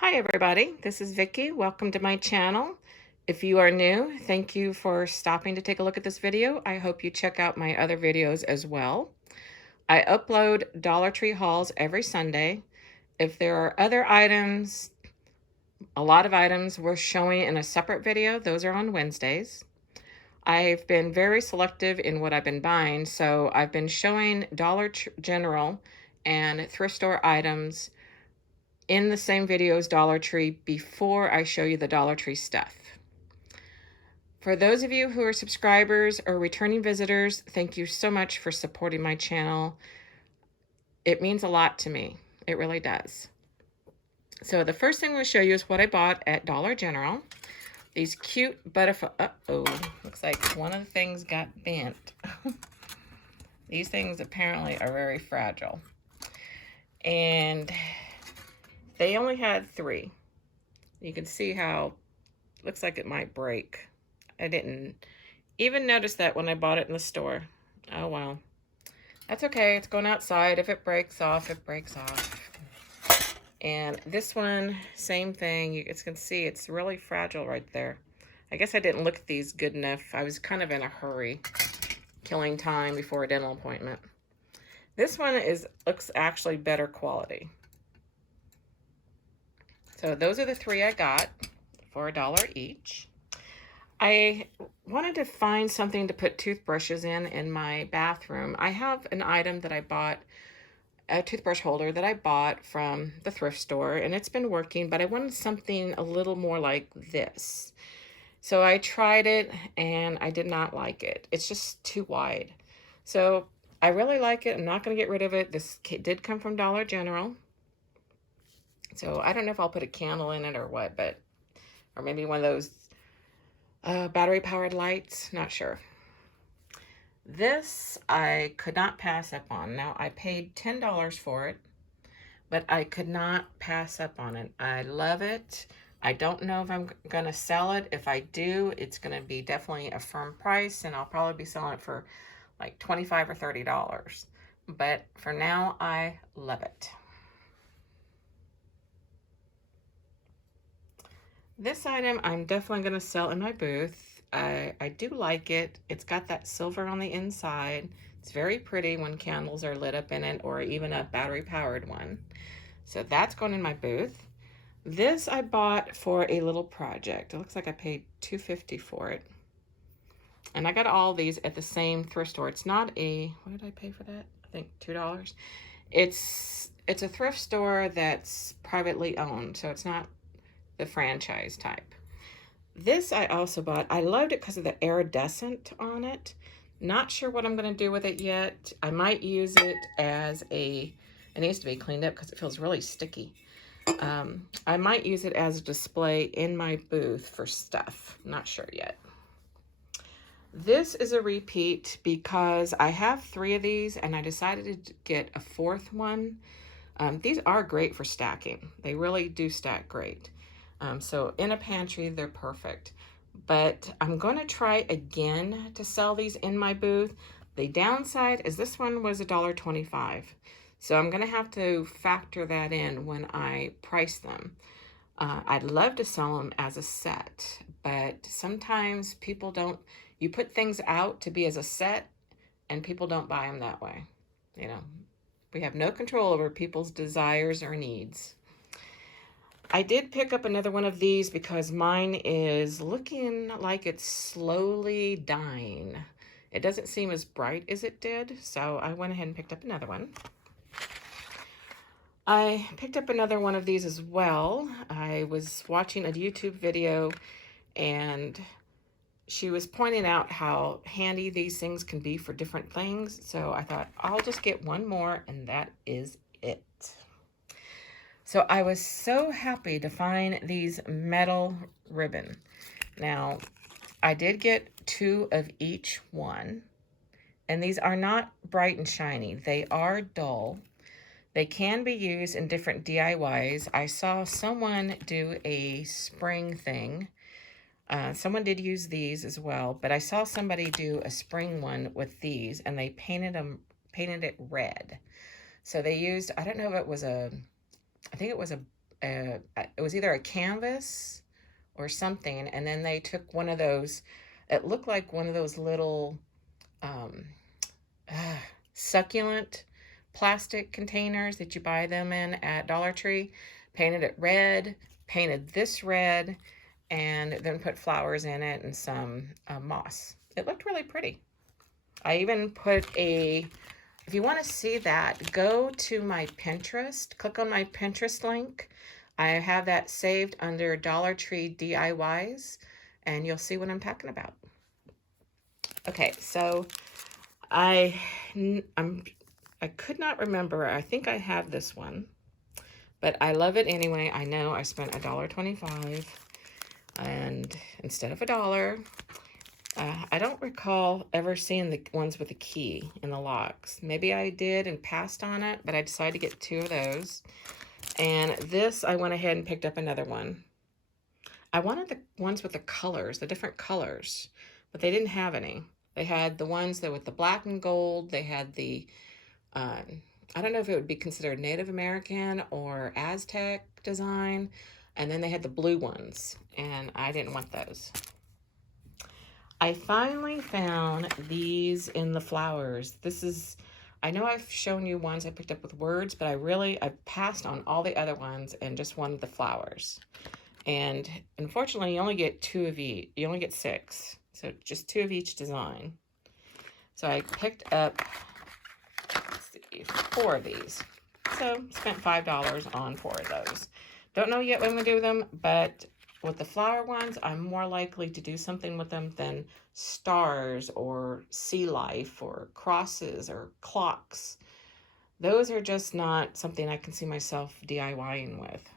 Hi everybody, this is Vicky. Welcome to my channel. If you are new, thank you for stopping to take a look at this video. I hope you check out my other videos as well. I upload Dollar Tree hauls every Sunday. If there are other items, a lot of items we're showing in a separate video, those are on Wednesdays. I've been very selective in what I've been buying, so I've been showing General and thrift store items in the same video as Dollar Tree before I show you the Dollar Tree stuff. For those of you who are subscribers or returning visitors, thank you so much for supporting my channel. It means a lot to me. It really does. So the first thing I'm going to show you is what I bought at Dollar General. These cute butterfly... Uh-oh. Looks like one of the things got bent. These things apparently are very fragile. And they only had 3. You can see how it looks like it might break. I didn't even notice that when I bought it in the store. Oh, well. That's okay. It's going outside. If it breaks off, it breaks off. And this one, same thing. You can see it's really fragile right there. I guess I didn't look at these good enough. I was kind of in a hurry, killing time before a dental appointment. This one looks actually better quality. So those are the 3 I got for $1 each. I wanted to find something to put toothbrushes in my bathroom. I have an item that I bought, a toothbrush holder that I bought from the thrift store, and it's been working, but I wanted something a little more like this. So I tried it, and I did not like it. It's just too wide. So I really like it. I'm not going to get rid of it. This did come from Dollar General. So I don't know if I'll put a candle in it or what, or maybe one of those battery-powered lights, not sure. This I could not pass up on. Now, I paid $10 for it, but I could not pass up on it. I love it. I don't know if I'm going to sell it. If I do, it's going to be definitely a firm price, and I'll probably be selling it for like $25 or $30. But for now, I love it. This item I'm definitely going to sell in my booth. I do like it. It's got that silver on the inside. It's very pretty when candles are lit up in it, or even a battery-powered one. So that's going in my booth. This I bought for a little project. It looks like I paid $2.50 for it. And I got all these at the same thrift store. It's not a... What did I pay for that? I think $2. It's a thrift store that's privately owned, so it's not the franchise type. This I also bought. I loved it because of the iridescent on it. Not sure what I'm going to do with it yet. I might use it as it needs to be cleaned up because it feels really sticky. I might use it as a display in my booth for stuff. Not sure yet. This is a repeat because I have 3 of these and I decided to get a 4th one. These are great for stacking. They really do stack great. So in a pantry, they're perfect. But I'm going to try again to sell these in my booth. The downside is this one was $1.25. So I'm going to have to factor that in when I price them. I'd love to sell them as a set, but sometimes people don't, you put things out to be as a set and people don't buy them that way. You know, we have no control over people's desires or needs. I did pick up another one of these because mine is looking like it's slowly dying. It doesn't seem as bright as it did, so I went ahead and picked up another one. I picked up another one of these as well. I was watching a YouTube video and she was pointing out how handy these things can be for different things. So I thought I'll just get one more, and that is it. So I was so happy to find these metal ribbon. Now, I did get 2 of each one, and these are not bright and shiny. They are dull. They can be used in different DIYs. I saw someone do a spring thing. Someone did use these as well, but I saw somebody do a spring one with these, and they painted it red. So they used, I don't know if it was I think it was it was either a canvas or something, and then they took one of those, it looked like one of those little um, succulent plastic containers that you buy them in at Dollar Tree, painted it red, painted this red, and then put flowers in it and some moss. It looked really pretty. I even put if you want to see that, go to my Pinterest, click on my Pinterest link. I have that saved under Dollar Tree DIYs, and you'll see what I'm talking about. Okay, so I could not remember. I think I have this one, but I love it anyway. I know I spent $1.25 and instead of $1. I don't recall ever seeing the ones with the key in the locks. Maybe I did and passed on it, but I decided to get 2 of those. And this, I went ahead and picked up another one. I wanted the ones with the colors, the different colors, but they didn't have any. They had the ones that with the black and gold. They had the, I don't know if it would be considered Native American or Aztec design. And then they had the blue ones, and I didn't want those. I finally found these in the flowers. This is, I know I've shown you ones I picked up with words, but I passed on all the other ones and just wanted the flowers. And unfortunately, you only get 2 of each. You only get 6. So just 2 of each design. So I picked up, let's see, 4 of these. So spent $5 on 4 of those. Don't know yet what I'm going to do with them, but with the flower ones, I'm more likely to do something with them than stars or sea life or crosses or clocks. Those are just not something I can see myself DIYing with.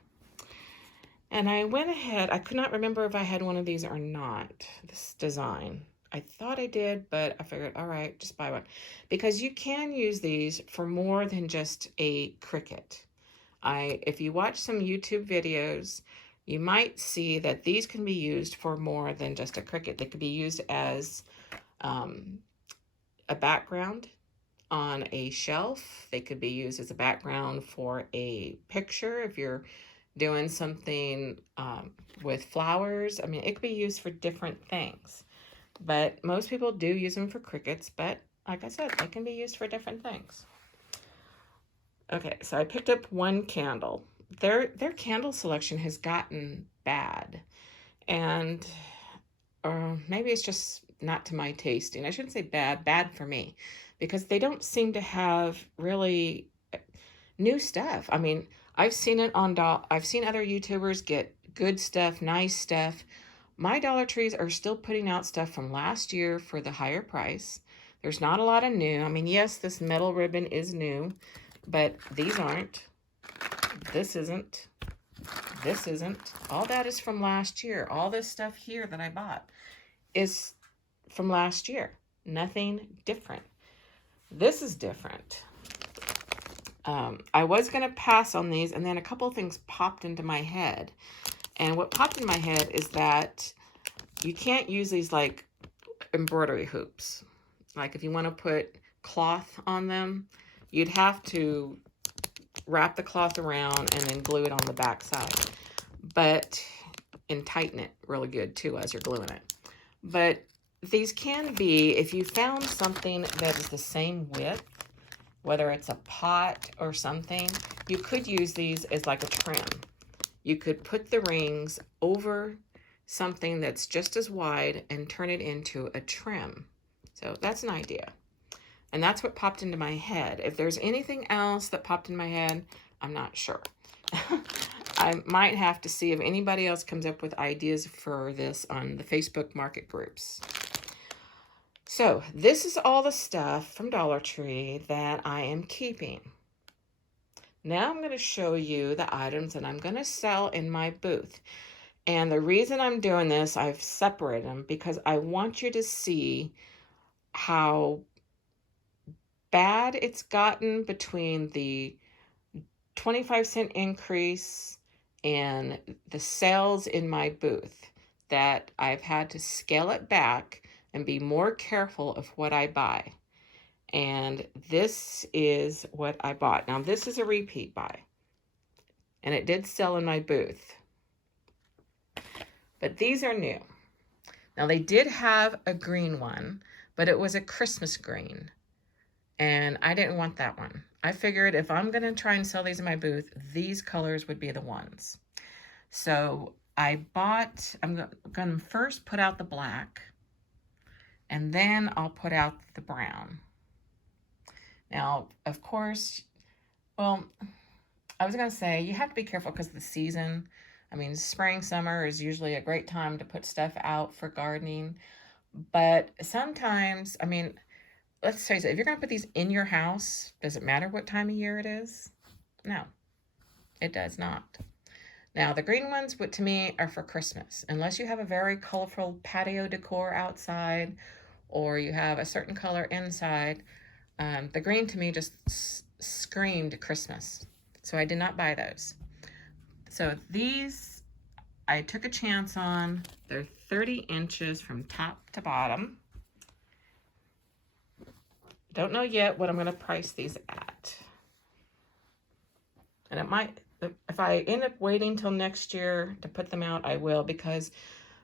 And I went ahead, I could not remember if I had one of these or not, this design. I thought I did, but I figured, all right, just buy one. Because you can use these for more than just a Cricut. If you watch some YouTube videos, you might see that these can be used for more than just a Cricut. They could be used as a background on a shelf. They could be used as a background for a picture if you're doing something with flowers. I mean, it could be used for different things. But most people do use them for Cricuts, but like I said, they can be used for different things. Okay, so I picked up one candle. Their candle selection has gotten bad, and maybe it's just not to my tasting. I shouldn't say bad for me, because they don't seem to have really new stuff. I mean, I've seen it on I've seen other YouTubers get good stuff, nice stuff. My Dollar Trees are still putting out stuff from last year for the higher price. There's not a lot of new. I mean, yes, this metal ribbon is new, but these aren't. This isn't. This isn't. All that is from last year. All this stuff here that I bought is from last year. Nothing different. This is different. I was going to pass on these, and then a couple of things popped into my head. And what popped in my head is that you can't use these like embroidery hoops. Like if you want to put cloth on them, you'd have to wrap the cloth around and then glue it on the back side. And tighten it really good too as you're gluing it. But these can be, if you found something that is the same width, whether it's a pot or something, you could use these as like a trim. You could put the rings over something that's just as wide and turn it into a trim. So that's an idea. And that's what popped into my head. If there's anything else that popped in my head, I'm not sure. I might have to see if anybody else comes up with ideas for this on the Facebook market groups. So this is all the stuff from Dollar Tree that I am keeping. Now I'm going to show you the items that I'm going to sell in my booth. And the reason I'm doing this, I've separated them because I want you to see how bad it's gotten between the 25-cent increase and the sales in my booth, that I've had to scale it back and be more careful of what I buy. And this is what I bought. Now, this is a repeat buy. and it did sell in my booth. But these are new. Now they did have a green one, but it was a Christmas green, and I didn't want that one. I figured if I'm gonna try and sell these in my booth, these colors would be the ones. So I'm gonna first put out the black, and then I'll put out the brown. Now, of course, well, I was gonna say you have to be careful because of the season. I mean, spring, summer is usually a great time to put stuff out for gardening. But sometimes, I mean, let's face it, if you're gonna put these in your house, does it matter what time of year it is? No, it does not. Now, the green ones, to me, are for Christmas. Unless you have a very colorful patio decor outside or you have a certain color inside, the green to me just screamed Christmas. So I did not buy those. So these, I took a chance on. They're 30 inches from top to bottom. Don't know yet what I'm going to price these at. And it might, if I end up waiting till next year to put them out, I will, because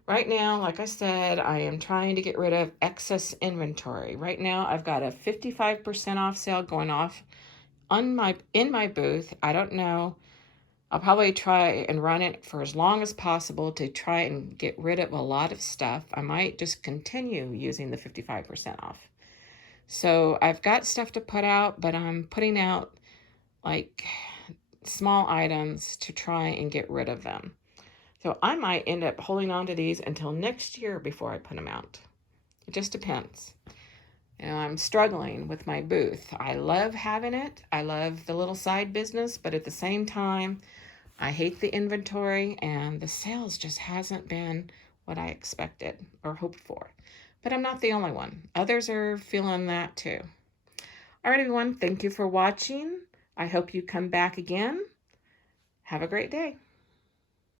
right now, like I said, I am trying to get rid of excess inventory. Right now, I've got a 55% off sale going off in my booth. I don't know. I'll probably try and run it for as long as possible to try and get rid of a lot of stuff. I might just continue using the 55% off. So I've got stuff to put out, but I'm putting out like small items to try and get rid of them. So I might end up holding on to these until next year before I put them out. It just depends. You know, I'm struggling with my booth. I love having it. I love the little side business, but at the same time, I hate the inventory and the sales just hasn't been what I expected or hoped for. But I'm not the only one. Others are feeling that too. All right, everyone. Thank you for watching. I hope you come back again. Have a great day.